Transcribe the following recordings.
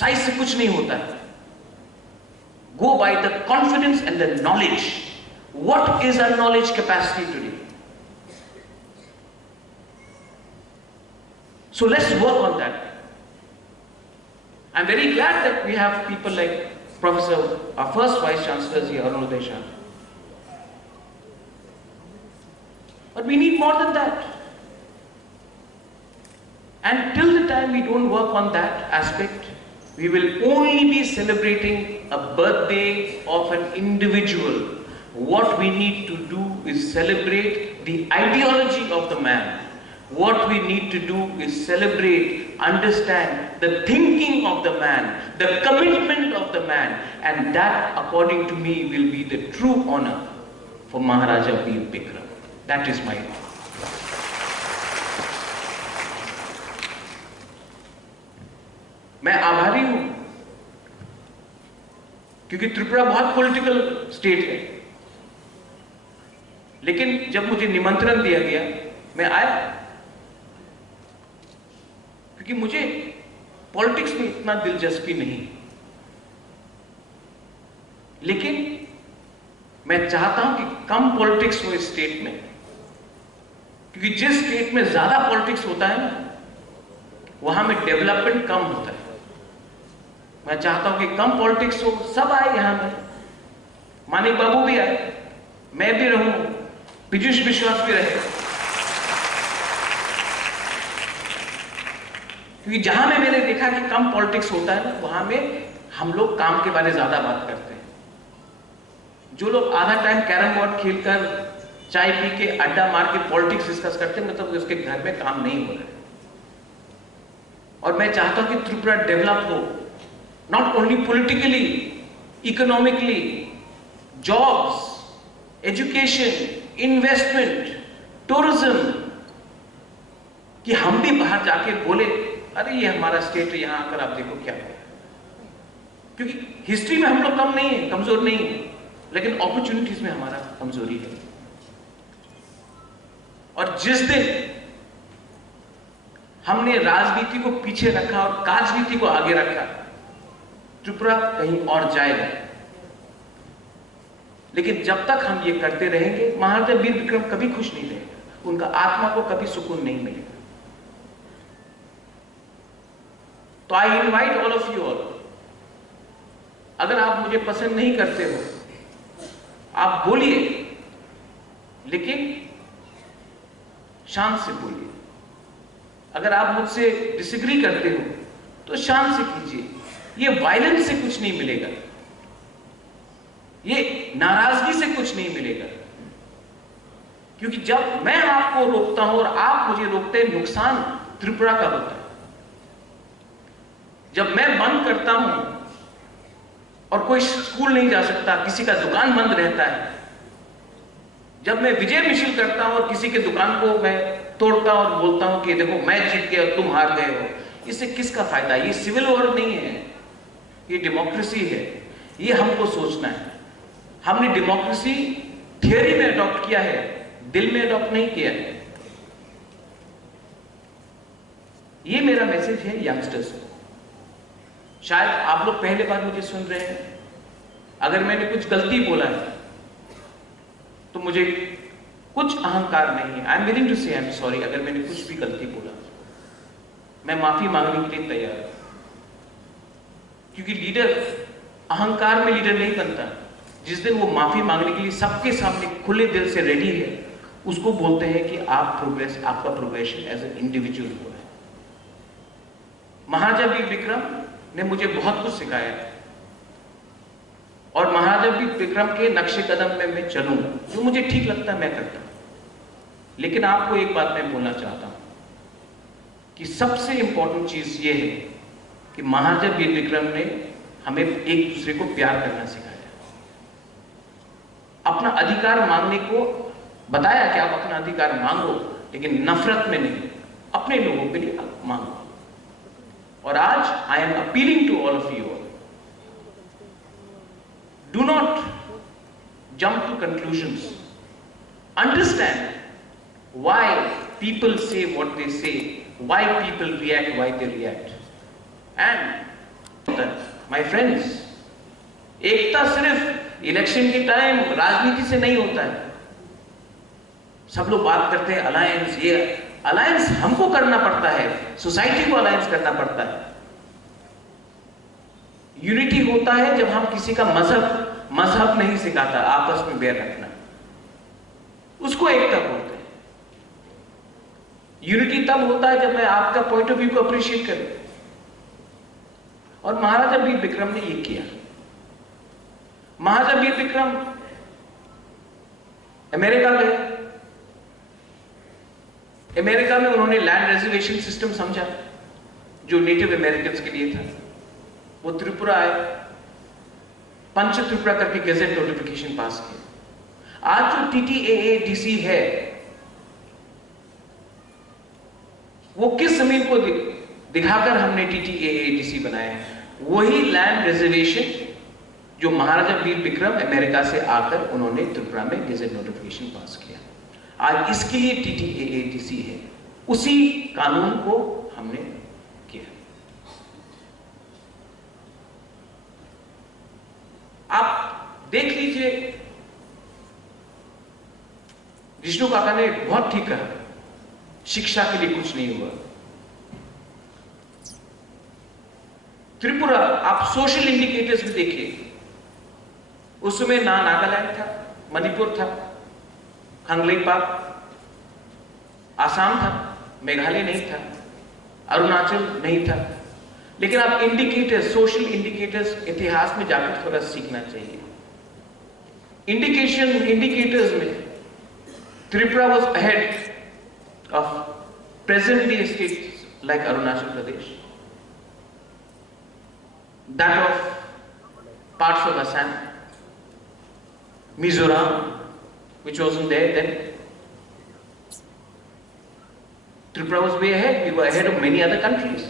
Size से कुछ नहीं होता है. Go by the confidence and the knowledge. What is our knowledge capacity today? So let's work on that. I'm very glad that we have people like Professor, our first Vice Chancellor, Arunodaya Shah. But we need more than that. And till the time we don't work on that aspect, we will only be celebrating a birthday of an individual. What we need to do is celebrate the ideology of the man. What we need to do is celebrate, understand the thinking of the man, the commitment of the man, and that, according to me, will be the true honor for Maharaja Veer Bikram. That is my honor. मैं आभारी हूं क्योंकि त्रिपुरा बहुत political state है, लेकिन जब मुझे निमंत्रण दिया गया मैं आया, क्योंकि मुझे पॉलिटिक्स में इतना दिलचस्पी नहीं, लेकिन मैं चाहता हूं कि कम पॉलिटिक्स हो इस स्टेट में, क्योंकि जिस स्टेट में ज्यादा पॉलिटिक्स होता है ना, वहां में डेवलपमेंट कम होता है. मैं चाहता हूं कि कम पॉलिटिक्स हो, सब आए यहां में, मानिक बाबू भी आए, मैं भी रहूं, पीयूष विश्वास भी रहे, क्योंकि जहां में मैंने देखा कि कम पॉलिटिक्स होता है ना, वहां में हम लोग काम के बारे में ज्यादा बात करते हैं. जो लोग आधा टाइम कैरम बोर्ड खेलकर चाय पी के अड्डा मार के पॉलिटिक्स डिस्कस करते हैं, मतलब उसके घर में काम नहीं हो रहा है. और मैं चाहता हूं कि त्रिपुरा डेवलप हो, not only politically, economically, jobs, education, investment, tourism, कि हम भी बाहर जाके बोले अरे ये हमारा स्टेट है, यहां आकर आप देखो क्या है. क्योंकि हिस्ट्री में हम लोग कम नहीं है, कमजोर नहीं है, लेकिन अपॉर्चुनिटीज में हमारा कमजोरी है. और जिस दिन हमने राजनीति को पीछे रखा और राजनीति को आगे रखा, त्रिपुरा कहीं और जाएगा. लेकिन जब तक हम ये करते रहेंगे, महाराजा वीर विक्रम कभी खुश नहीं रहेगा, उनका आत्मा को कभी सुकून नहीं मिलेगा. तो I invite all of you all, अगर आप मुझे पसंद नहीं करते हो, आप बोलिए, लेकिन शांत से बोलिए. अगर आप मुझसे डिसएग्री करते हो तो शांत से कीजिए. ये वायलेंस से कुछ नहीं मिलेगा, ये नाराजगी से कुछ नहीं मिलेगा, क्योंकि जब मैं आपको रोकता हूं और आप मुझे रोकते हैं, नुकसान त्रिपुरा का होता है. जब मैं बंद करता हूं और कोई स्कूल नहीं जा सकता, किसी का दुकान बंद रहता है, जब मैं विजय मिছিল करता हूं और किसी के दुकान को मैं तोड़ता हूं और बोलता हूं कि देखो मैं जीत गया और तुम हार गए हो, इससे किसका फायदा? ये सिविल वॉर नहीं है, ये डेमोक्रेसी है. ये हमको सोचना है. हमने डेमोक्रेसी थियरी में अडॉप्ट किया है, दिल में अडॉप्ट नहीं किया है. ये मेरा मैसेज है यंगस्टर्स को. शायद आप लोग पहले बार मुझे सुन रहे हैं, अगर मैंने कुछ गलती बोला है तो मुझे कुछ अहंकार नहीं है. आई एम विलिंग टू से आई एम सॉरी. अगर मैंने कुछ भी गलती बोला, मैं माफी मांगने के लिए तैयार हूं, क्योंकि लीडर अहंकार में लीडर नहीं बनता. जिस दिन वो माफी मांगने के लिए सबके सामने खुले दिल से रेडी है, उसको बोलते हैं कि आपका प्रोग्रेशन एज ए इंडिविजुअल हुआ है. महाराजा वीर विक्रम ने मुझे बहुत कुछ सिखाया, और महाराजा वीर विक्रम के नक्शे कदम में मैं चलूं, जो मुझे ठीक लगता है मैं करता हूं. लेकिन आपको एक बात मैं बोलना चाहता हूं कि सबसे इंपॉर्टेंट चीज ये है कि महाराजा वीर विक्रम ने हमें एक दूसरे को प्यार करना सिखाया, अपना अधिकार मांगने को बताया कि आप अपना अधिकार मांगो, लेकिन नफरत में नहीं, अपने लोगों के लिए मांगो. और आज I am appealing to all of you all, do not jump to conclusions. Understand why people say what they say, why people react, why they react, and my friends, एकता सिर्फ इलेक्शन के टाइम राजनीति से नहीं होता है। सब लोग बात करते हैं अलायंस, ये अलायंस हमको करना पड़ता है, सोसाइटी को अलायंस करना पड़ता है। यूनिटी होता है जब हम किसी का मजहब नहीं सिखाता, आपस में बैर रखना, उसको एकता बोलते हैं। यूनिटी तब होता है जब मैं आपका पॉइंट ऑफ व्यू को अप्रिशिएट करूं, और महाराजा वीर विक्रम ने ये किया। महाराजा वीर विक्रम अमेरिका गए। अमेरिका में उन्होंने लैंड रिजर्वेशन सिस्टम समझा जो नेटिव अमेरिकन के लिए था। वो त्रिपुरा आए, पंच त्रिपुरा करके गैजेट नोटिफिकेशन पास किया। आज जो TTAADC है वो किस जमीन को दिखाकर हमने TTAADC बनाया है? वही लैंड रिजर्वेशन जो महाराजा वीर विक्रम अमेरिका से आकर उन्होंने त्रिपुरा में गैजेट नोटिफिकेशन पास किया। आज इसके लिए TTAADC है, उसी कानून को हमने किया। आप देख लीजिए, विष्णु काका ने बहुत ठीक कहा, शिक्षा के लिए कुछ नहीं हुआ। त्रिपुरा, आप सोशल इंडिकेटर्स में देखिए, उसमें ना नागालैंड था, मणिपुर था, खंगलेपाक, आसाम था, मेघालय नहीं था, अरुणाचल नहीं था। लेकिन आप इंडिकेटर्स, सोशल इंडिकेटर्स इतिहास में जाकर थोड़ा सीखना चाहिए। इंडिकेटर्स में Tripura was ahead of present day states like Arunachal Pradesh, that of parts of Assam, Mizoram, which wasn't there then. Tripura was way ahead. We were ahead of many other countries.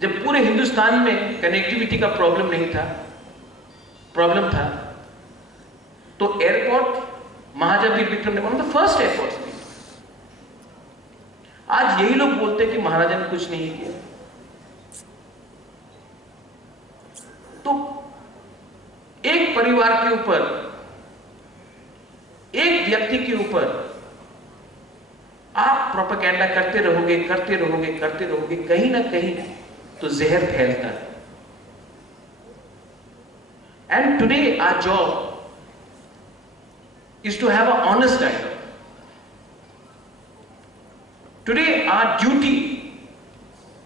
जब पूरे हिंदुस्तान में कनेक्टिविटी का प्रॉब्लम था, तो airport Maharaja Bir Vikram ने, one of the first airports थे। आज यही लोग बोलते हैं कि महाराजा ने कुछ नहीं किया। तो एक परिवार के ऊपर, एक व्यक्ति के ऊपर आप प्रोपेगेंडा करते रहोगे, कहीं ना कहीं तो जहर फैलता है। And today our job is to have a honest dialogue. Today our duty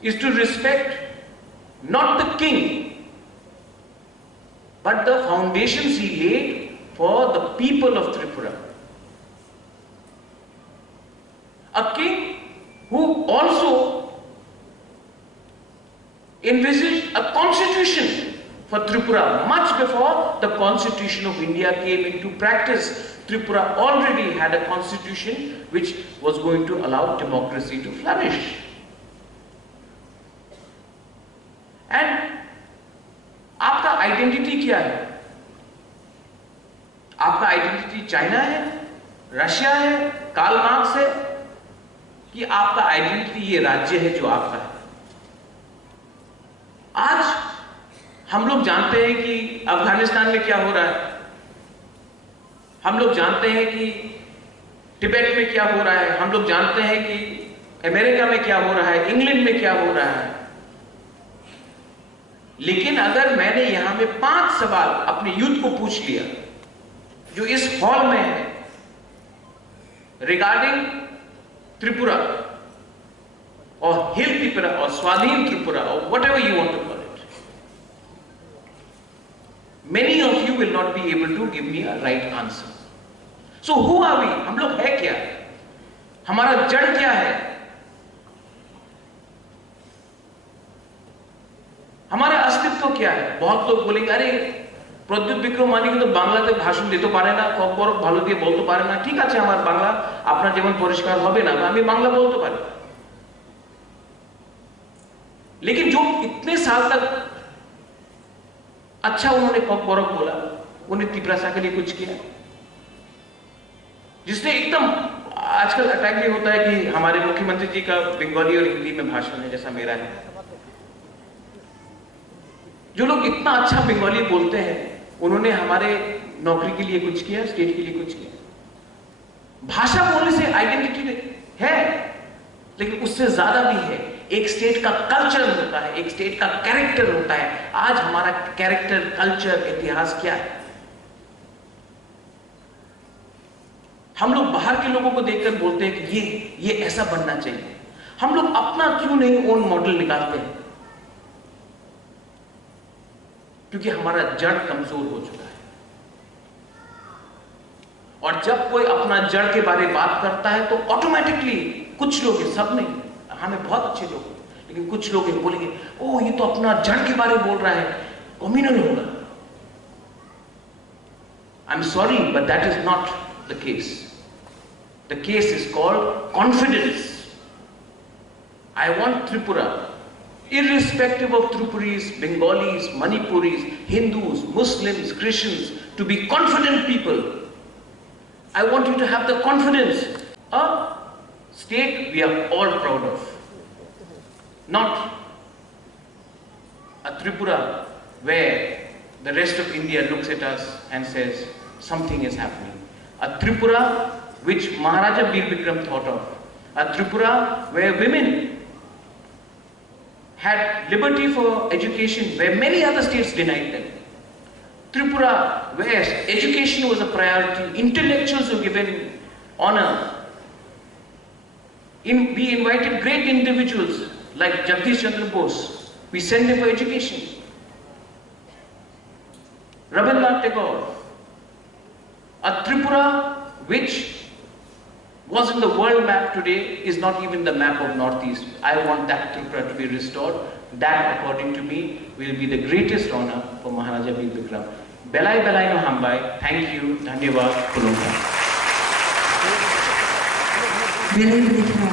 is to respect not the king, but the foundations he laid for the people of Tripura. A king who also envisaged a constitution for Tripura much before the constitution of India came into practice. Tripura already had a constitution which was going to allow democracy to flourish. And आपका identity क्या है? आपका identity China है, Russia है, Karl Marx है, कि आपका identity ये राज्य है जो आपका है? आज हम लोग जानते हैं कि अफगानिस्तान में क्या हो रहा है, हम लोग जानते हैं कि तिब्बत में क्या हो रहा है, हम लोग जानते हैं कि अमेरिका में क्या हो रहा है, इंग्लैंड में क्या हो रहा है। लेकिन अगर मैंने यहां में 5 सवाल अपने यूथ को पूछ लिया जो इस हॉल में है, रिगार्डिंग त्रिपुरा और हिल त्रिपुरा और स्वाधीन त्रिपुरा और whatever you want to call it, many of you will not be able to give me a right answer. So who are we? हम लोग है क्या? हमारा जड़ क्या है? हमारा अस्तित्व क्या है? बहुत लोग बोलेंगे, अरे प्रद्युत विक्रमादित्य तो বাংলাতে ভাষণ দিতে পারে না, খবর ভালো দিয়ে বলতে পারে না। ঠিক আছে, আমার বাংলা আপনার যেমন পরিষ্কার হবে না, আমি বাংলা বলতে পারি। लेकिन जो इतने साल तक अच्छा उन्होंने खबरों बोला, उन्हें तिपरासा के लिए कुछ किया, जिसने एकदम आजकल अटैक भी होता है कि हमारे मुख्यमंत्री जी का बंगाली और हिंदी में भाषण है जैसा मेरा है। जो लोग इतना अच्छा बंगाली बोलते हैं, उन्होंने हमारे नौकरी के लिए कुछ किया, स्टेट के लिए कुछ किया? भाषा बोलने से आइडेंटिटी है, लेकिन उससे ज्यादा भी है। एक स्टेट का कल्चर होता है, एक स्टेट का कैरेक्टर होता है। आज हमारा कैरेक्टर, कल्चर, इतिहास क्या है? हम लोग बाहर के लोगों को देखकर बोलते हैं कि ये ऐसा बनना चाहिए। हम लोग अपना क्यों नहीं ओन मॉडल निकालते हैं? क्योंकि हमारा जड़ कमजोर हो चुका है। और जब कोई अपना जड़ के बारे में बात करता है तो ऑटोमेटिकली कुछ लोग, सब नहीं, हमें बहुत अच्छे लोग, लेकिन कुछ लोग बोलेंगे, ओ ये तो अपना जड़ के बारे में बोल रहा है, कम्युनल होगा। I am sorry, but that is not the case. The case is called confidence. I want Tripura, irrespective of Tripuris, Bengalis, Manipuris, Hindus, Muslims, Christians, to be confident people. I want you to have the confidence. A state we are all proud of. Not a Tripura where the rest of India looks at us and says something is happening. A Tripura which Maharaja Bir Bikram thought of. A Tripura where women had liberty for education where many other states denied them. Tripura where education was a priority, intellectuals were given honor. We invited great individuals like Jagdish Chandra Bose. We sent them for education. Rabindranath Tagore. A Tripura which was in the world map today is not even the map of Northeast. I want that Tripura to be restored. That, according to me, will be the greatest honor for Maharaja Bir Bikram. Belai Belai no Hambai. Thank you. Dhanyavad. Kulumka. Belai Belai.